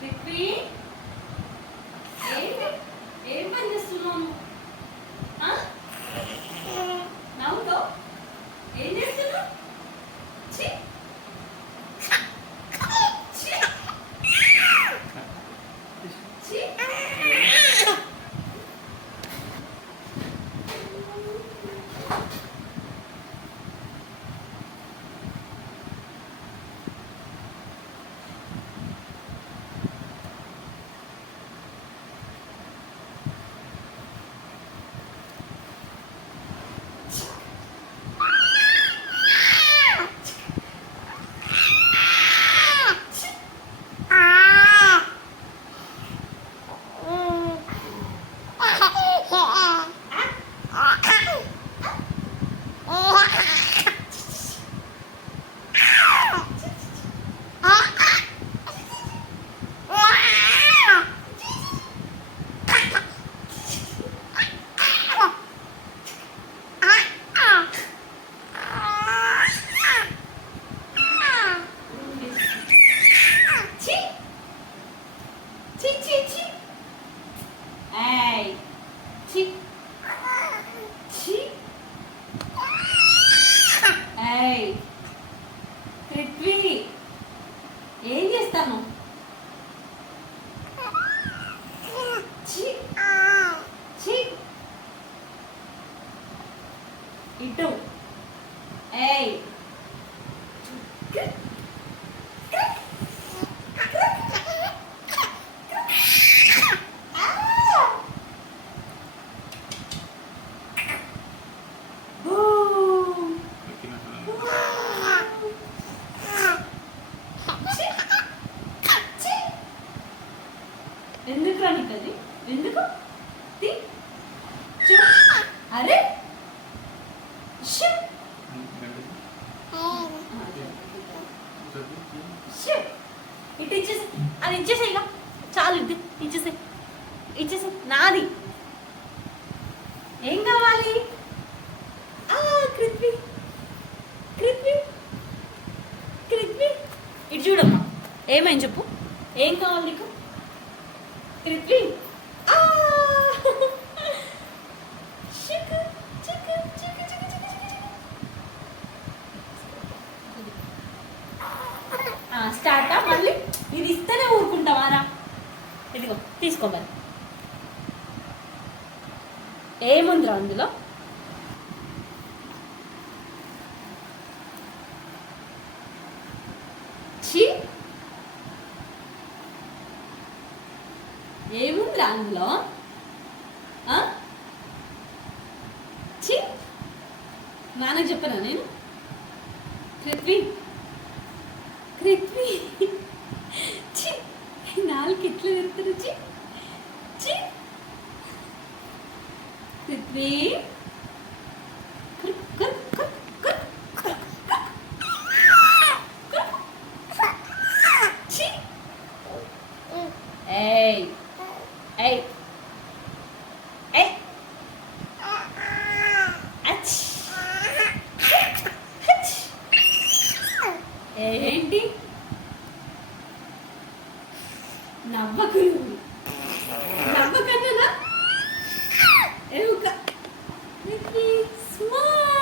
పృథ్వీ ఏంటి ఏం పని చేస్తున్నాను ఏయ్! పృథ్వీ ఏం చేస్తాను ఛీ! ఛీ! ఇటు ఏయ్ ఎందుకు రానికి అది ఎందుకు అరే. ఇటు ఇచ్చేసి అది ఇచ్చేసే ఇక. చాలు ఇది. ఇచ్చేసే ఇచ్చేసే నాది. ఏం కావాలి? ఆ, కృత్వి. కృత్వి. కృత్వి. ఇటు చూడమ్మా. ఏమైంది చెప్పు? ఏం కావాలి నీకు? కృత్వి స్టార్టా ah! ah, మళ్ళీ. ఇది ఇస్తేనే ఊరుకుంటావారా ఇదిగో తీసుకో మరి. ఏముందిరా అందులో? చీ. ఏముందిరా అందులో? ఛీ! నాన్నకు చెప్పనా నేను? పృథ్వీ! పృథ్వీ! ఛీ! నాలుగు ఎట్లా ఛీ! ఛీ! పృథ్వీ! కుర్, ఏయ్ ఏయ్ ఏయ్ అచ్ హచ్ ఏంటి నవ్వకు నువ్వు. నవ్వకన్నానా ఏవుక స్మైల్